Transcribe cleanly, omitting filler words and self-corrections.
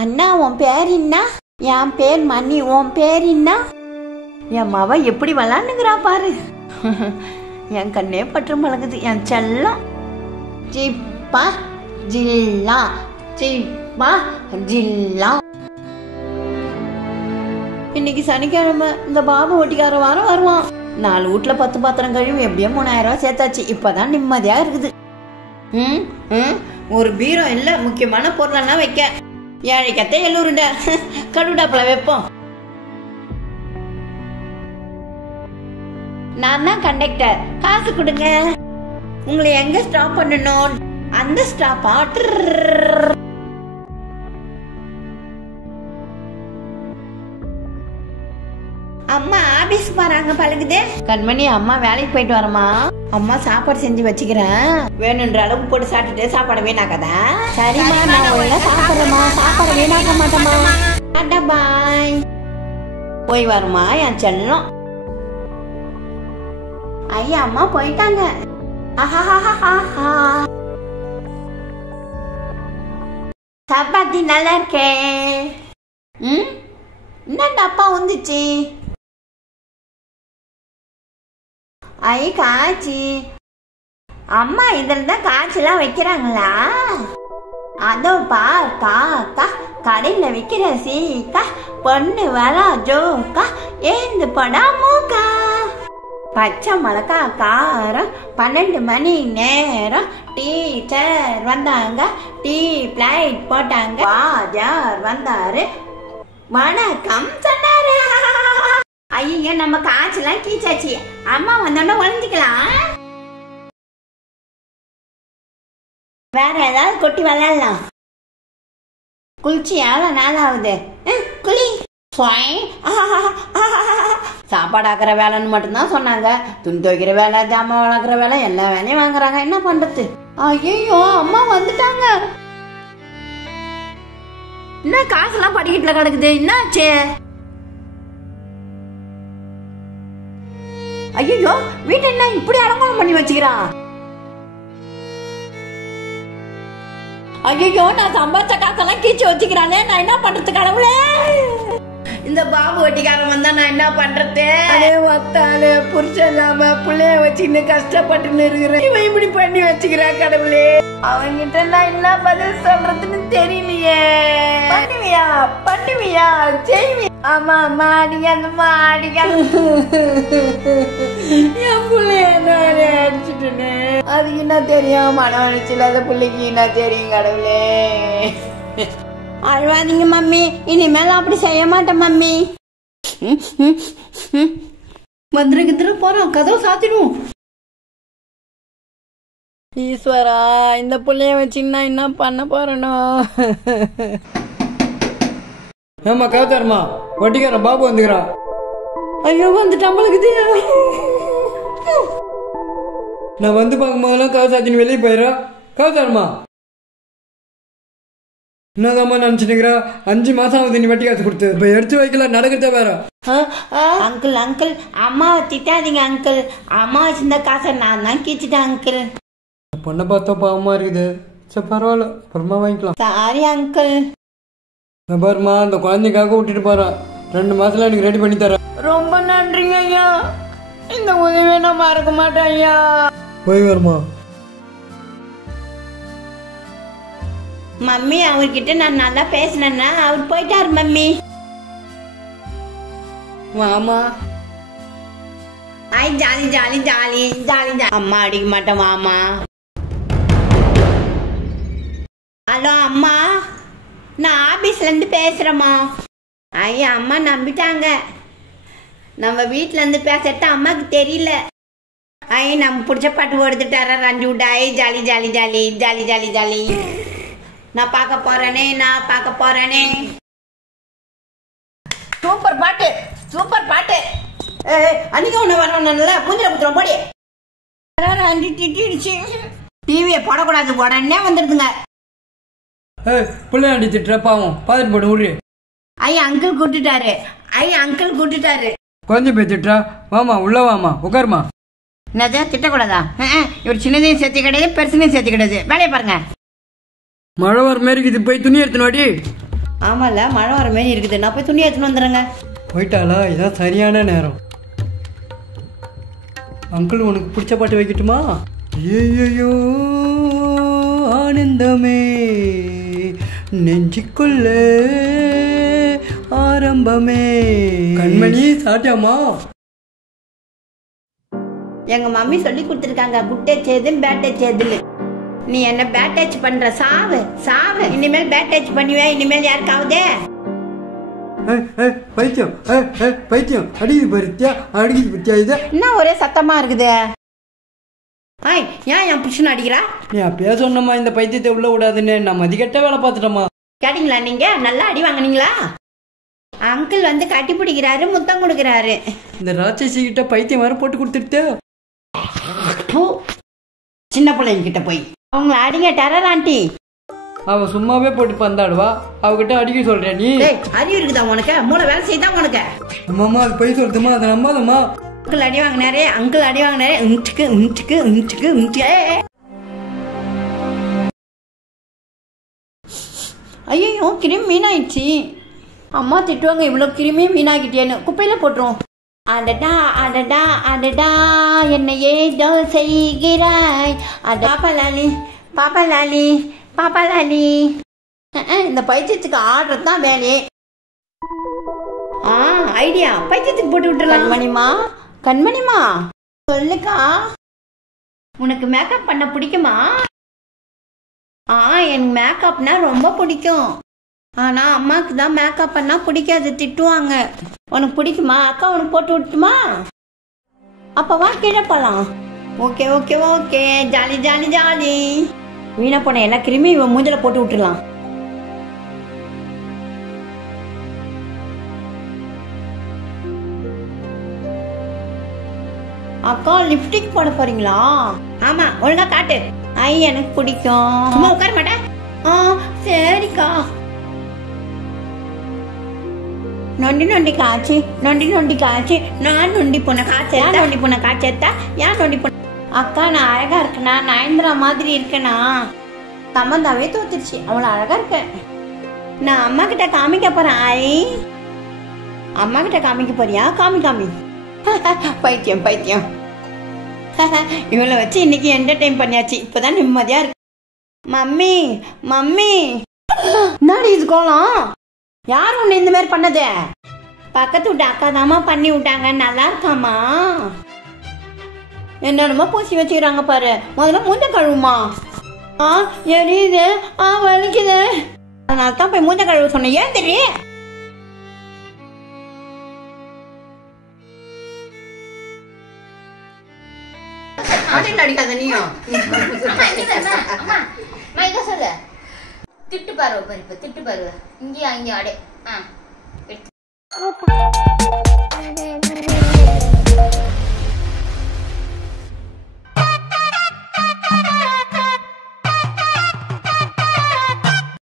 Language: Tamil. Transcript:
அண்ணா உன் பேர் என்ன? என் பேர் மணி. உன் பேர் என்ன? என் மவ எப்படி விளாண்டுங்கிறா பாரு. என் கண்ணே பற்று மலங்குது என் செல்லம். சிப்பா ஜில்லா சிப்பா ஜில்லா. இன்னைக்கு சனிக்கிழமை. இந்த பாபு ஒட்டிக்கார வாரம் வருவான். 4 வீட்டுல 10 பாத்திரம் கழுவி எப்படியோ 3000 ரூபாய் சேர்த்தாச்சு. இப்பதான் நிம்மதியா இருக்குது. ஒரு பீரோ இல்ல, முக்கியமான பொருளெல்லாம் வைக்க. ஏழைக்கத்தை எல்லூருண்ட கடுடாப்புல வைப்போம். நான் தான் கண்டக்டர். காசு கொடுங்க. உங்களை எங்க ஸ்டாப் பண்ணணும்? அந்த ஸ்டாப்பா? அம்மா ஆபீஸ் போறாங்க பழகுதே. கண்மணி, அம்மா வேலைக்கு போயிட்டு வரமா. அம்மா சாப்பாடு செஞ்சு வச்சுக்கிறேன். வேணுன்ற அளவுக்கு போட்டு சாப்பிட்டுட்டு சாப்பாடு வீணாக்கதா? சரிம்மா, நான் ஒழுங்கா சாப்பிடுறேம்மா. சாப்பாடு வீணாக்க மாட்டேம்மா. டாடா பாய். போய் வருமா என் செல்லம். ஐயா அம்மா போயிட்டாங்க. சப்பாத்தி நல்லா இருக்கே. என்ன டப்பா வந்துச்சு? ஐ காய்ச்சி. அம்மா இதில் தான் காய்ச்சலாம் வைக்கிறாங்களா? அதோ பாக்கா கடையில விக்கிற சீக்கா பொண்ணு வரா ஜோக்கா ஏந்து படா மூக்கா. பச்சை மிளகா காரம். 12 மணி நேரம். டீச்சர் வந்தாங்க. டீ பிளைட் போட்டாங்க. வாஜார் வந்தாரு. வணக்கம் சொன்னாரு. ஐயோ, நம்ம காய்ச்சலாம் கீச்சாச்சு. அம்மா வந்தோட ஒழிஞ்சுக்கலாம். வேற ஏதாவது கொட்டி விளையாடலாம். குளிச்சு எவ்வளவு நாள் ஆகுது? குளி. சாப்பாடு ஆக்குற வேலைன்னு மட்டும்தான் சொன்னாங்க. துணி துவைக்கிற வேலை, ஜாமான் வளர்க்குற வேலை, எல்லா வேலையும் வாங்குறாங்க. என்ன பண்றது? ஐயோ, அம்மா வந்துட்டாங்க. என்ன காசெல்லாம் படிக்கட்டுல கிடக்குது? என்னாச்சு? ஐயோ, வீட்டை என்ன இப்படி அலங்கோலம் பண்ணி வச்சுக்கிறான்? ஐயோ, நான் சம்பாதிச்ச காசெல்லாம் கீச்சு வச்சுக்கிறானே. நான் என்ன பண்றது கடவுளே? இந்த பாபு ஒட்டிக்காரன் வந்தா நான் என்ன பண்றது? ஒத்தாலு புருஷன் இல்லாம பிள்ளைய வச்சுன்னு கஷ்டப்பட்டுன்னு இருக்கிறேன். இவன் இப்படி பண்ணி வச்சுக்கிறான் கடவுளே. அவங்கிட்ட நான் என்ன பதில் சொல்றதுன்னு தெரியலையே. பண்ணுவியா செய்வியா? ஆமா மாடிக்கணுமா அடிக்கணும். என் பிள்ளைய நானே அடிச்சுட்டேன்னு. அதுக்கு என்ன தெரியும்? மனம் அடிச்சில்லாத பிள்ளைக்கு என்ன தெரியும் கடவுளே? அழுவாதீங்க மம்மி. இனிமேல் அப்படி செய்ய மாட்டேன் மம்மி. வந்துருக்கு போறோம். கதவு சாத்திடுவோம். ஈஸ்வரா, இந்த புள்ளைய வச்சுன்னா என்ன பண்ண போறனோ? ஏமா கவுத்தாருமா, ஒட்டிக்கார பாபு வந்துக்கிறான். ஐயோ, வந்துட்டு நம்மளுக்கு நான் வந்து பார்க்கும் போதெல்லாம் கவு சாத்தின்னு வெளியே போயிடுறா. கவுத்தாருமா, என்னதாம்மா நினைச்சுக்கிறா? 5 மாசம் ஆகுது நீ வட்டி காசு கொடுத்து. இப்ப எடுத்து வைக்கல, நடக்கிறதே வேற. அங்கிள் அம்மாவை திட்டாதீங்க அங்கிள். அம்மா வச்சிருந்த காசை நான் தான் கீச்சிட்டேன் அங்கிள். பொண்ணை பார்த்தா பாவமா இருக்குது. சரி பரவாயில்ல, அப்புறமா வாங்கிக்கலாம். Sorry uncle. பாருமா, அந்த குழந்தைக்காக விட்டுட்டு போறான். 2 மாசத்துல எனக்கு ரெடி பண்ணி தரேன். ரொம்ப நன்றிங்க ஐயா. இந்த உதவியை நான் மறக்க மாட்டேன் ஐயா. போய் வருமா. மம்மி, அவர்கிட்ட நான் நல்லா பேசினேன்னா அவர் போயிட்டாரு மம்மி. வாமா. ஐ ஜாலி ஜாலி ஜாலி ஜாலி. அம்மா அடிக்க மாட்டேன். வாமா. ஹலோ அம்மா, நான் ஆபீஸ்ல இருந்து பேசுறேம்மா. ஐயா, அம்மா நம்பிட்டாங்க. நம்ம வீட்டுல இருந்து பேசட்ட அம்மாக்கு தெரியல. ஐ, நம்ம பிடிச்ச பாட்டு ஓடுத்துட்டாரா ரஞ்சு விட்டா. ஐ jolly jolly jolly jolly jolly jolly. நான் பார்க்க போறேனே. சூப்பர் பாட்டு, சூப்பர் பாட்டு. அன்னைக்கு ஒண்ணு வரணும்ல, பூஞ்சல குத்துறோம் போடி. டிவியை போடக்கூடாது, உடனே வந்துடுதுங்க. பிள்ளையாண்டி திட்டுற பாவம், பாத்துட்டு போட்டு விடு. ஐயா அங்கிள் கூட்டுட்டாரு. குழந்தை போய் திட்டுறா. வாமா, உள்ள வாமா, உட்காருமா. என்னதா திட்டக்கூடாதா? இவர் சின்னதையும் சேர்த்து கிடையாது, பெருசுனையும் சேர்த்து கிடையாது. வேலையை பாருங்க. மழை வர மாதிரி இது, போய் துணி எடுத்துன்னு வாடி. ஆமாம்ல, மழை வர மாரி இருக்குது. நான் போய் துணி எடுத்துன்னு வந்துடுறேங்க. போயிட்டாளா? இதான் சரியான நேரம். அங்கிள் உனக்கு பிடிச்ச பாட்டு வைக்கட்டுமா? ஐயோ ஆனந்தமே நெஞ்சுக்குள்ள ஆரம்பமே. கண்மணி சாட்டியாமா? எங்க மம்மி சொல்லி கொடுத்துருக்காங்க, குட் டச் எது பேட் டச் எதுன்னு. நீ என்ன பேட் டச் பண்ற? சாவு சாவு. இனிமேல் பேட் டச் பண்ணுவே இனிமேல் யாருக்காவதே. பைத்தியம் பைத்தியம் அடிக்குது பருத்தியா, அடிக்குது பத்தியா. இது என்ன ஒரே சத்தமா இருக்குது? ஏன் என் புருஷன் அடிக்கிறா? நீ அப்பயே சொன்னம்மா இந்த பைத்தியத்தை உள்ள விடாதுன்னு. நான் மதிக்கட்ட வேலை பார்த்துட்டோமா. கேட்டீங்களா? நீங்க நல்லா அடி வாங்கினீங்களா? அங்கிள் வந்து கட்டி பிடிக்கிறாரு, முத்தம் கொடுக்குறாரு. இந்த ராட்சசி கிட்ட பைத்தியம் வர போட்டு கொடுத்துட்டு சின்ன பிள்ளைங்க கிட்ட போய் அவங்கள அடிங்க. டெரர் ஆண்டி அவ சும்மாவே போட்டு பந்தாடுவா, அவகிட்ட அடிக்க சொல்ற நீ? அறிவு இருக்குதா உனக்கு? மூளை வேலை செய்தா உனக்கு? அம்மா அது போய் சொல்லுதுமா, அதை நம்பாதம்மா. அங்கிள் அடி வாங்கினாரே, அங்கிள் அடி வாங்கினாரே. ஐயோ கிருமி மீனாயிடுச்சு. அம்மா திட்டுவாங்க, இவ்வளோ கிருமியே மீனாகிட்டேன்னு. குப்பையில போட்டுரும். அடடா அடடா அடடா என்ன ஏதோ செய்கிறாய். பாப்பாலாலி பாப்பாலாலி பாப்பாலாலி. இந்த பைத்தியத்துக்கு ஆடுறது தான் வேலையே. ஐடியா, பைத்தியத்துக்கு போட்டு விட்டுருலாம். கண்மணிமா கண்மணிமா சொல்லுக்கா, உனக்கு மேக்கப் பண்ண பிடிக்குமா? எனக்கு மேக்கப்னா ரொம்ப பிடிக்கும். ஆனா அம்மாக்கு தான் மேக்கப் பண்ணா பிடிக்காது, திட்டுவாங்க. உனக்கு பிடிக்குமா? அக்கா உனக்கு போட்டு விட்டுமா? அப்பவா கீழே போலாம். Okay okay okay, jolly jolly jolly. வீணா போன எல்லா கிருமி இவன் மூஞ்சில போட்டு விட்டுலாம். அக்கா லிப்ஸ்டிக் போட போறீங்களா? ஆமா, ஒழுங்கா காட்டு. எனக்கு பிடிக்கும். சும்மா உட்கார மாட்டேன். சரிக்கா. நொண்டி நொண்டி காய்ச்சி நொண்டி நொண்டி காய்ச்சி நான் நொண்டி போன காய்ச்ச நொண்டி போன காய்ச்சா ஏன் நொண்டி போன? அக்கா நான் அழகா இருக்கேனா? நயன்தரா மாதிரி இருக்கேனா? சம்மந்தாவே தோத்துருச்சு, அவ்வளோ அழகா இருக்கேன். நான் அம்மா கிட்ட காமிக்க போறேன். அம்மா கிட்ட காமிக்க போறியா? காமி காமி. பைத்தியம் பைத்தியம். இவளை வச்சு இன்னைக்கு என்டர்டைன் பண்ணியாச்சு. இப்பதான் நிம்மதியா இருக்கு. மம்மி மம்மி, நாடி இது கோலம்? யார் உன்னை இந்த மாதிரி பண்ணது? பக்கத்து விட்டு அக்கா தாமா பண்ணி விட்டாங்க. நல்லா இருக்காமா? என்னென்னமோ பூசி வச்சுக்கிறாங்க பாரு. முதல்ல மூஞ்ச கழுவுமா. எரியுது, வலிக்குது. அதனால தான் போய் மூஞ்ச கழுவு சொன்னேன். ஏன் தெரியும்? அடிக்காத நீயும். சொல்லு, திட்டு பாரு, திட்டு பாரு. இங்கேயும் அங்கேயும் அடே.